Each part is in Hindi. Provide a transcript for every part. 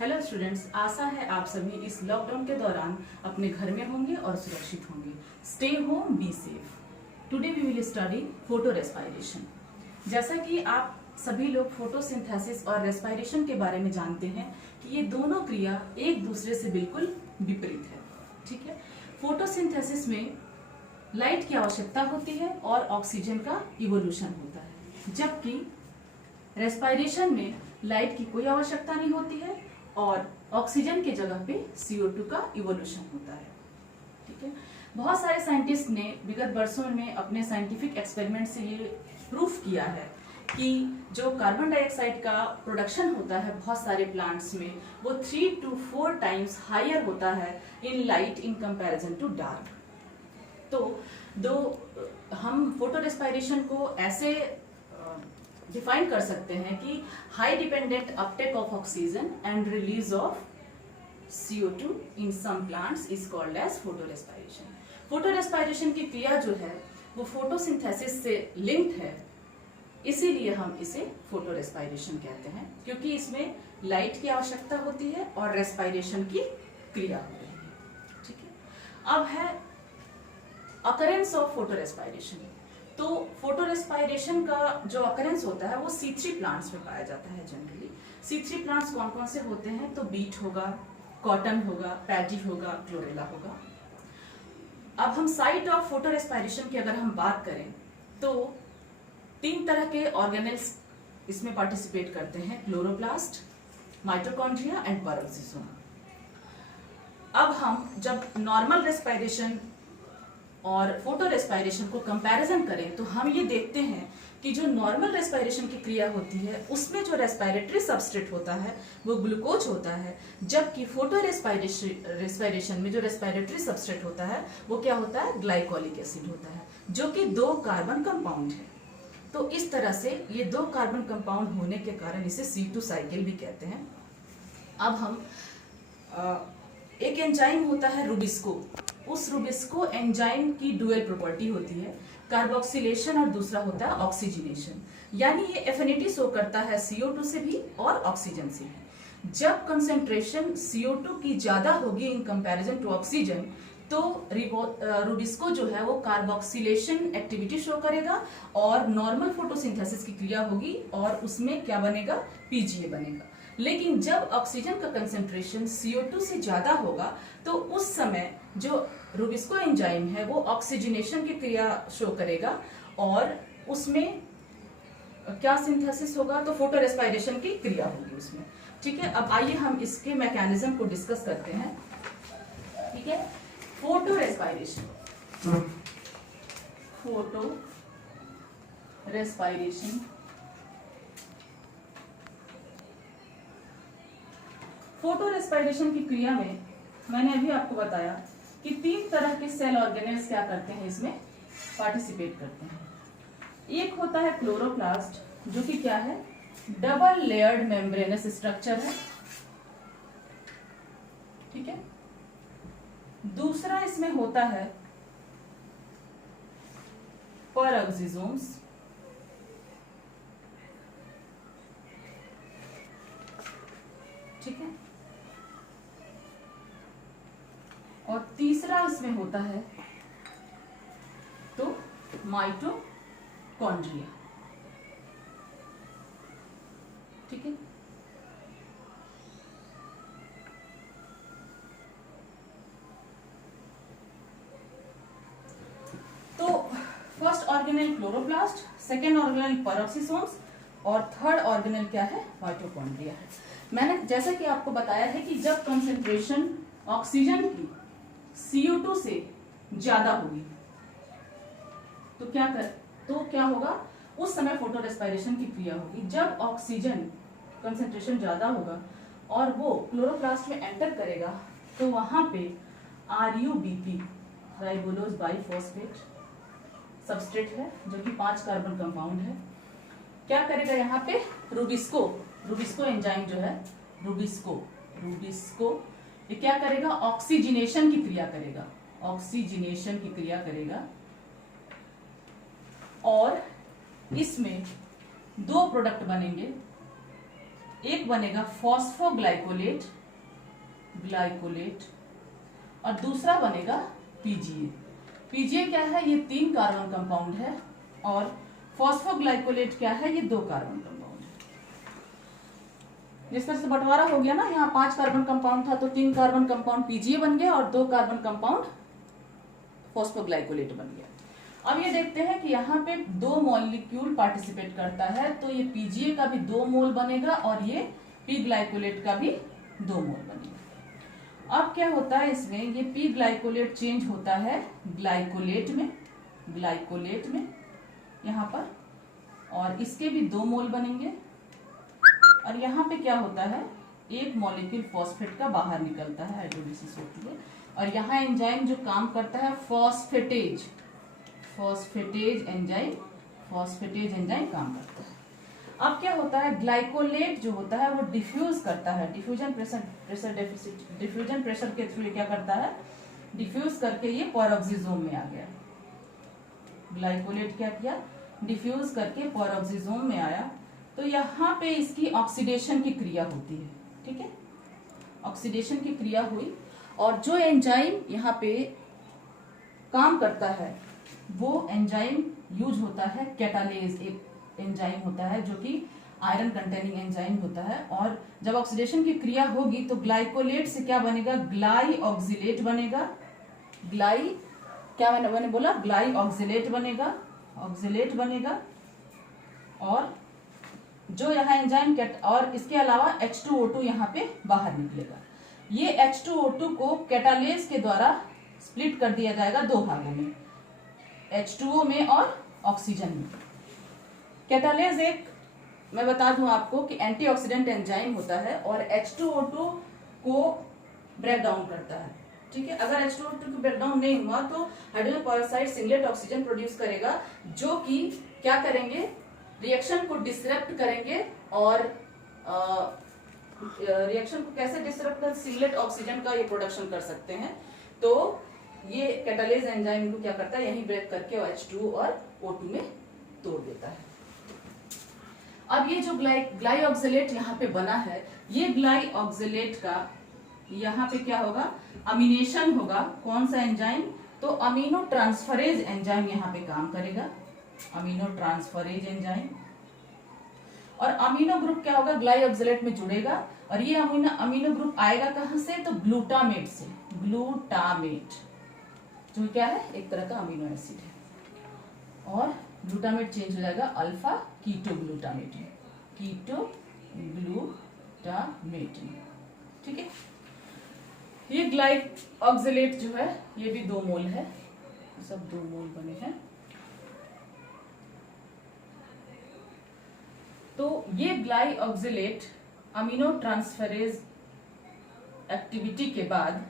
हेलो स्टूडेंट्स, आशा है आप सभी इस लॉकडाउन के दौरान अपने घर में होंगे और सुरक्षित होंगे। Stay home, be safe. Today we will study photorespiration. जैसा कि आप सभी लोग फोटोसिंथेसिस और रेस्पायरेशन के बारे में जानते हैं कि ये दोनों क्रिया एक दूसरे से बिल्कुल विपरीत है। ठीक है, फोटोसिंथेसिस में लाइट की आवश्यकता होती है और ऑक्सीजन का इवोल्यूशन होता है, जबकि रेस्पायरेशन में लाइट की कोई आवश्यकता नहीं होती है और ऑक्सीजन के जगह पे CO2 का इवोल्यूशन होता है। ठीक है, बहुत सारे साइंटिस्ट ने विगत वर्षों में अपने साइंटिफिक एक्सपेरिमेंट से ये प्रूफ किया है कि जो कार्बन डाइऑक्साइड का प्रोडक्शन होता है बहुत सारे प्लांट्स में, वो 3 to 4 टाइम्स हायर होता है in light in comparison to dark. तो हम फोटो रेस्पायरेशन को ऐसे डिफाइन कर सकते हैं कि high dependent uptake of oxygen and release of CO2 in some plants is called as photorespiration. Photorespiration की क्रिया जो है वो फोटोसिंथेसिस से लिंक्ड है, इसीलिए हम इसे फोटो रेस्पायरेशन कहते हैं, क्योंकि इसमें लाइट की आवश्यकता होती है और रेस्पायरेशन की क्रिया हो रही है। ठीक है, अब है अकरेंस ऑफ फोटो रेस्पायरेशन। तो फोटो रेस्पायरेशन का जो अकरेंस होता है वो C3 प्लांट्स में पाया जाता है जनरली। C3 प्लांट्स कौन कौन से होते हैं? तो बीट होगा, कॉटन होगा, पैडी होगा, क्लोरेला होगा। अब हम साइट ऑफ फोटो रेस्पायरेशन की अगर हम बात करें तो 3 तरह के ऑर्गेनेल्स इसमें पार्टिसिपेट करते हैं: क्लोरोप्लास्ट, माइटोकॉन्ड्रिया एंड पेरोक्सिसोम। अब हम जब नॉर्मल रेस्पायरेशन और फोटो रेस्पायरेशन को कंपैरिजन करें तो हम ये देखते हैं कि जो नॉर्मल रेस्पायरेशन की क्रिया होती है उसमें जो रेस्पायरेटरी सबस्ट्रेट होता है वो ग्लूकोज होता है, जबकि फोटो रेस्पायरेशन में जो रेस्पायरेटरी सबस्ट्रेट होता है वो क्या होता है? ग्लाइकोलिक एसिड होता है, जो कि 2 कार्बन कंपाउंड है। तो इस तरह से ये 2 कार्बन कंपाउंड होने के कारण इसे C2 साइकिल भी कहते हैं। अब हम एक एंजाइम होता है रुबिस्को। उस रुबिस्को एंजाइम की डुअल प्रॉपर्टी होती है, कार्बोक्सिलेशन और दूसरा होता है ऑक्सीजनेशन। यानी ये एफिनिटी शो करता है CO2 से भी और ऑक्सीजन से भी। जब कंसेंट्रेशन CO2 की ज्यादा होगी इन कंपैरिजन टू ऑक्सीजन तो रुबिस्को जो है वो कार्बोक्सिलेशन एक्टिविटी शो करेगा और नॉर्मल फोटोसिंथेसिस की क्रिया होगी और उसमें क्या बनेगा? PGA बनेगा। लेकिन जब ऑक्सीजन का कंसेंट्रेशन CO2 से ज्यादा होगा तो उस समय जो रुबिस्को एंजाइम है वो ऑक्सीजनेशन की क्रिया शो करेगा और उसमें क्या सिंथेसिस होगा? तो फोटो रेस्पायरेशन की क्रिया होगी उसमें। ठीक है, अब आइए हम इसके मैकेनिज्म को डिस्कस करते हैं। ठीक है, फोटो रेस्पायरेशन फोटो रेस्पायरेशन की क्रिया में मैंने अभी आपको बताया कि 3 तरह के सेल ऑर्गेनेल्स क्या करते हैं, इसमें पार्टिसिपेट करते हैं। एक होता है क्लोरोप्लास्ट, जो कि क्या है? डबल लेयर्ड मेम्ब्रेनस स्ट्रक्चर है। ठीक है, दूसरा इसमें होता है पेरोक्सिसोम्स। ठीक है, और तीसरा इसमें होता है तो माइटोकॉन्ड्रिया। ठीक है, तो first organelle chloroplast, second organelle peroxisomes और थर्ड ऑर्गेनेल क्या है? माइटोकॉन्ड्रिया है। मैंने जैसा कि आपको बताया है कि जब कंसेंट्रेशन ऑक्सीजन की CO2 से ज्यादा होगी तो क्या होगा? उस समय फोटो रेस्पायरेशन की क्रिया होगी। जब ऑक्सीजन कंसेंट्रेशन ज्यादा होगा और वो क्लोरोप्लास्ट में एंटर करेगा तो वहां पे RUBP, राइबोलोज बाइफॉस्फेट सबस्ट्रेट है, जो कि 5 कार्बन कंपाउंड है। क्या करेगा यहाँ पे? रुबिस्को एंजाइम जो है, रुबिस्को ये क्या करेगा? ऑक्सीजनेशन की क्रिया करेगा और इसमें 2 प्रोडक्ट बनेंगे। एक बनेगा फॉस्फोग्लाइकोलेट और दूसरा बनेगा पीजीए। पीजीए क्या है? ये 3 कार्बन कंपाउंड है और फॉस्फोग्लाइकोलेट क्या है? ये 2 कार्बन कंपाउंड है। जिस तरह से बंटवारा हो गया ना, यहाँ 5 कार्बन कंपाउंड था तो 3 कार्बन कंपाउंड पीजीए बन गया और 2 कार्बन कंपाउंड फॉस्फोग्लाइकोलेट बन गया। अब ये देखते हैं कि यहाँ पे 2 मॉलिक्यूल पार्टिसिपेट करता है, तो ये पीजीए का भी 2 मोल बनेगा और ये पी ग्लाइकोलेट का भी 2 मोल बनेगा। अब क्या होता है इसमें, ये पी ग्लाइकोलेट चेंज होता है ग्लाइकोलेट में यहाँ पर, और इसके भी 2 मोल बनेंगे। और यहाँ पे क्या होता है, एक मॉलिक्यूल फॉस्फेट का बाहर निकलता है हाइड्रोलिसिस होती है, और यहाँ एंजाइम जो काम करता है फॉस्फेटेज एंजाइम काम करता है। अब क्या होता है, ग्लाइकोलेट जो होता है वो डिफ्यूज करता है, डिफ्यूजन प्रेशर के थ्रू क्या करता है, डिफ्यूज करके ये पैरोक्सिजोम में आ गया। ग्लाइकोलेट क्या किया, डिफ्यूज करके पैरोक्सिजोम में आया, तो यहाँ पे इसकी ऑक्सीडेशन की क्रिया होती है। ठीक है, ऑक्सीडेशन की क्रिया हुई और जो एंजाइम यहाँ पे काम करता है वो एंजाइम यूज होता है कैटालेज, एक एंजाइम होता है जो कि आयरन कंटेनिंग एंजाइम होता है। और जब ऑक्सीडेशन की क्रिया होगी तो ग्लाइकोलेट से क्या बनेगा, ग्लाई ऑक्सिलेट बनेगा। मैंने बोला ग्लाई ऑक्सिलेट बनेगा और जो यहाँ एंजाइम और इसके अलावा H2O2 यहाँ पे बाहर निकलेगा। ये H2O2 को कैटालेज के द्वारा स्प्लिट कर दिया जाएगा 2 भागों में, H2O में और ऑक्सीजन में। कैटालेज एक, मैं बता दूं आपको कि एंटीऑक्सीडेंट एंजाइम होता है और H2O2 को ब्रेक डाउन करता है। ठीक है, अगर H2O2 को ब्रेक डाउन नहीं हुआ तो hydrogen peroxide singlet oxygen produce करेगा, जो कि क्या करेंगे, रिएक्शन को डिसरप्ट करेंगे। और रिएक्शन को कैसे डिसरप्ट कर, सिंगलेट ऑक्सीजन का ये प्रोडक्शन कर सकते हैं। तो ये कैटालेज एंजाइम को क्या करता है, यहीं ब्रेक करके H2O और O2 में तोड़ देता है। अब ये जो ग्लाई ऑक्सिलेट यहाँ पे बना है, ये ग्लाई ऑक्सिलेट का यहाँ पे क्या होगा, अमीनेशन होगा। कौन सा एंजाइम, तो अमीनो ट्रांसफरेज एंजाइम यहाँ पे काम करेगा, अमीनो ट्रांसफरेज एंजाइम। और अमीनो ग्रुप क्या होगा, ग्लाई ऑक्सिलेट में जुड़ेगा और ये अमीनो ग्रुप आएगा कहां से, तो ग्लूटामेट से। ग्लूटामेट जो क्या है, एक तरह का अमीनो एसिड है, और ग्लूटामेट चेंज हो जाएगा अल्फा कीटोग्लूटामेट में, कीटोग्लूटामेट में। ठीक है, ये ग्लाई ऑक्सिलेट जो है ये भी 2 मोल है, सब 2 मोल बने हैं। तो ये ग्लाई ऑक्सिलेट अमीनो ट्रांसफरेज एक्टिविटी के बाद,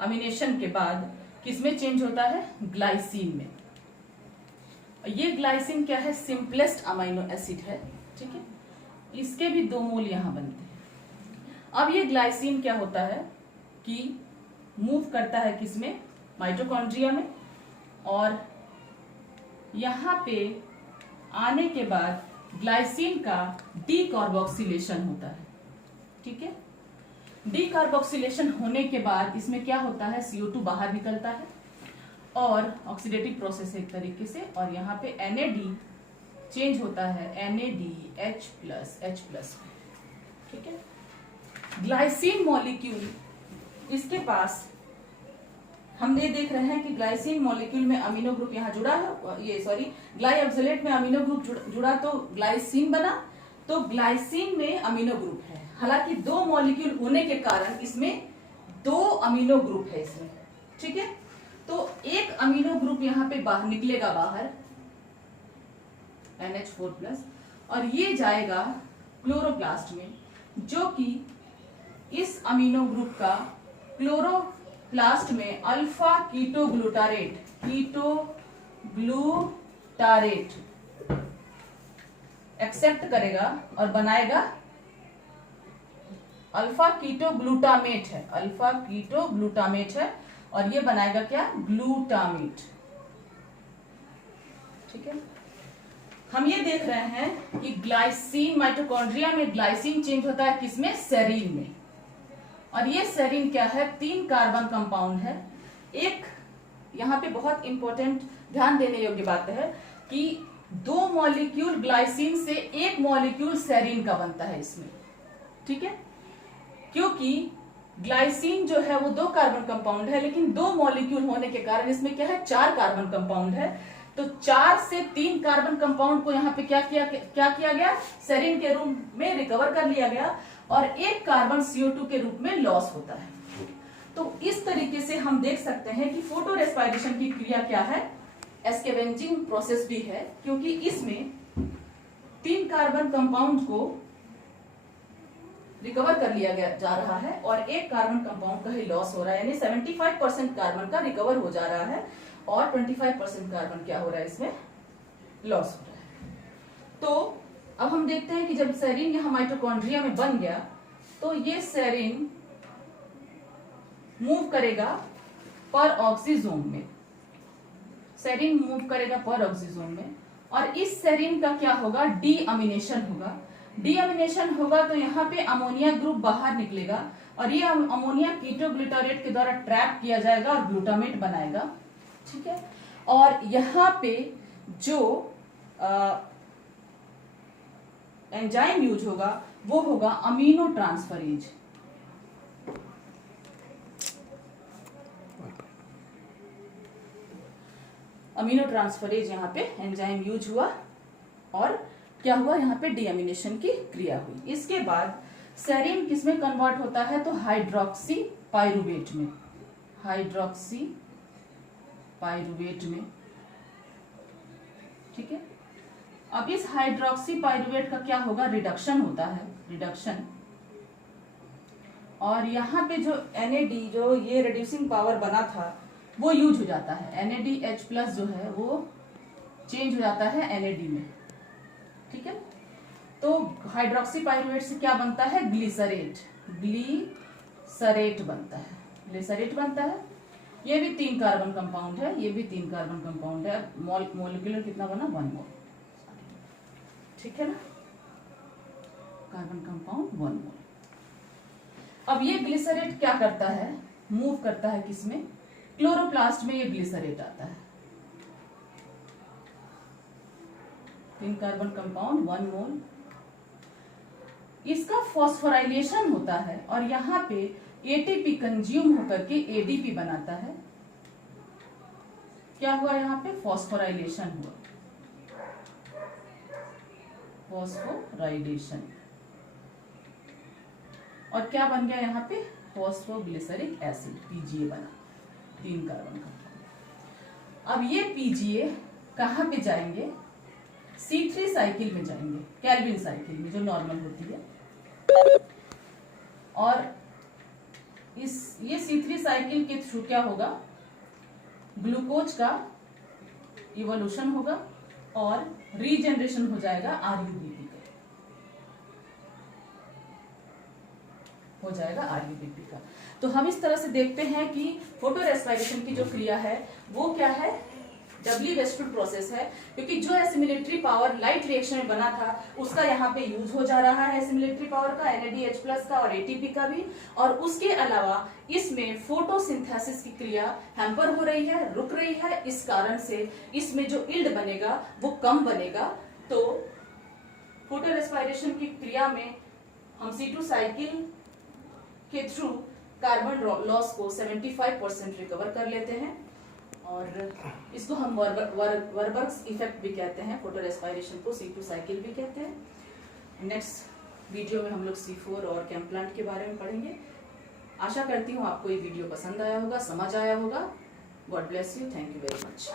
अमीनेशन के बाद किसमें चेंज होता है, ग्लाइसिन में। ये ग्लाइसिन क्या है, सिंपलेस्ट अमीनो एसिड है। ठीक है, इसके भी 2 मोल यहां बनते हैं। अब ये ग्लाइसिन क्या होता है कि मूव करता है किसमें, माइटोकॉन्ड्रिया में, और यहां पे आने के बाद ग्लाइसिन का डीकार्बोक्सिलेशन होता है। ठीक है, डीकार्बोक्सिलेशन होने के बाद इसमें क्या होता है, CO2 बाहर निकलता है और ऑक्सीडेटिव प्रोसेस एक तरीके से, और यहाँ पे NAD चेंज होता है NADH+H+। ठीक है, ग्लाइसिन मॉलिक्यूल, इसके पास हम ये देख रहे हैं कि ग्लाइसिन मॉलिक्यूल में अमीनो ग्रुप यहाँ जुड़ा है, ये सॉरी ग्लाई ऑक्सिलेट में अमीनो ग्रुप जुड़ा तो ग्लाइसिन बना, तो ग्लाइसिन में अमीनो ग्रुप है। हालांकि 2 मॉलिक्यूल होने के कारण इसमें 2 अमीनो ग्रुप है इसमें। ठीक है, तो एक अमीनो ग्रुप यहाँ पे बाहर निकलेगा, बाहर NH4+, और ये जाएगा क्लोरोप्लास्ट में, जो कि इस अमीनो ग्रुप का क्लोरोप्लास्ट में अल्फा कीटोग्लूटारेट एक्सेप्ट करेगा और बनाएगा अल्फा कीटोग्लूटामेट है, अल्फा कीटोग्लूटामेट है, और ये बनाएगा क्या, ग्लूटामेट। ठीक है, हम ये देख रहे हैं कि ग्लाइसिन, माइटोकॉन्ड्रिया में ग्लाइसिन चेंज होता है किसमें, सेरीन में। और ये सेरीन क्या है, 3 कार्बन कंपाउंड है। एक यहाँ पे बहुत इंपॉर्टेंट ध्यान देने योग्य बात है कि 2 मॉलिक्यूल ग्लाइसिन से 1 मॉलिक्यूल सेरीन का बनता है इसमें, ठीक है। क्योंकि ग्लाइसिन जो है वो 2 कार्बन कंपाउंड है, लेकिन 2 मॉलिक्यूल होने के कारण इसमें क्या है, 4 कार्बन कंपाउंड है। तो 4 से 3 कार्बन कंपाउंड को यहाँ पे क्या किया गया, सेरीन के रूप में रिकवर कर लिया गया और 1 कार्बन CO2 के रूप में लॉस होता है। तो इस तरीके से हम देख सकते हैं कि फोटो रेस्पायरेशन की क्रिया क्या है, एस्केवेंजिंग प्रोसेस भी है, क्योंकि इसमें 3 कार्बन कंपाउंड को रिकवर कर लिया गया जा रहा है और 1 कार्बन कंपाउंड का ही लॉस हो रहा है, यानी 75% कार्बन का रिकवर हो जा रहा है और 25% कार्बन क्या हो रहा है, इसमें लॉस हो रहा है। तो अब हम देखते हैं कि जब सेरीन यहाँ माइटोकॉन्ड्रिया में बन गया तो ये सेरीन मूव करेगा पर ऑक्सीजोम में, सेरीन मूव करेगा पर ऑक्सीजोम में, और इस सेरीन का क्या होगा, डीअमीनेशन होगा। डीअमीनेशन होगा तो यहाँ पे अमोनिया ग्रुप बाहर निकलेगा और ये अमोनिया कीटोग्लूटारेट के द्वारा ट्रैप किया जाएगा और ग्लूटामेट बनाएगा, ठीक है। और यहाँ पे जो एंजाइम यूज होगा वो होगा अमीनो ट्रांसफरेज। अमीनो ट्रांसफरेज यहाँ पे एंजाइम यूज हुआ और क्या हुआ, यहाँ पे डीअमीनेशन की क्रिया हुई। इसके बाद सेरीन किसमें कन्वर्ट होता है, तो हाइड्रोक्सी पाइरुवेट में, हाइड्रोक्सी पाइरुवेट में, ठीक है। अब इस हाइड्रोक्सी पाइरुवेट का क्या होगा, रिडक्शन होता है, रिडक्शन, और यहाँ पे जो NAD जो ये रिड्यूसिंग पावर बना था वो यूज हो जाता है, NADH+ जो है वो चेंज हो जाता है NAD में, ठीक है। तो हाइड्रोक्सी पाइरुवेट से क्या बनता है, ग्लिसरेट, ग्लिसरेट बनता है, ग्लिसरेट बनता है। ये भी 3 कार्बन कंपाउंड है, ये भी 3 कार्बन कंपाउंड है। मोलिकुलर कितना बना, 1 मोल, ठीक है ना, कार्बन कंपाउंड 1 मोल। अब ये ग्लिसरेट क्या करता है, मूव करता है किसमें, क्लोरोप्लास्ट में ये ग्लिसरेट आता है। 3 कार्बन कंपाउंड 1 मोल, इसका फॉस्फोराइलेशन होता है और यहाँ पे ATP कंज्यूम होकर के ADP बनाता है। क्या हुआ, यहाँ पे फॉस्फोराइलेशन हुआ, फॉस्फोराइलेशन, और क्या बन गया यहाँ पे, फॉस्फोग्लिसरिक एसिड, PGA बना, 3 कार्बन कंपाउंड। अब ये PGA कहाँ पे जाएंगे, C3 साइकिल में जाएंगे, केल्विन साइकिल में जो नॉर्मल होती है। और ये C3 साइकिल के थ्रू क्या होगा, ग्लूकोज का इवोल्यूशन होगा और रीजनरेशन हो जाएगा RUBP का, हो जाएगा RUBP का। तो हम इस तरह से देखते हैं कि फोटो रेस्पायरेशन की जो क्रिया है वो क्या है, डबली वेस्टफुल प्रोसेस है, क्योंकि जो एसिमिलेटरी पावर लाइट रिएक्शन में बना था उसका यहाँ पे यूज हो जा रहा है, एसिमिलेटरी पावर का, NADH+ का और ATP का भी। और उसके अलावा इसमें फोटोसिंथेसिस की क्रिया हैम्पर हो रही है, रुक रही है, इस कारण से इसमें जो इल्ड बनेगा वो कम बनेगा। तो फोटो रेस्पायरेशन की क्रिया में हम C2 साइकिल के थ्रू कार्बन लॉस को 75% रिकवर कर लेते हैं और इसको हम वर्बर्ग्स इफेक्ट भी कहते हैं, फोटो रेस्पायरेशन को C2 साइकिल भी कहते हैं। नेक्स्ट वीडियो में हम लोग C4 और केम्प्लांट के बारे में पढ़ेंगे। आशा करती हूँ आपको ये वीडियो पसंद आया होगा, समझ आया होगा। God bless you, thank you very much.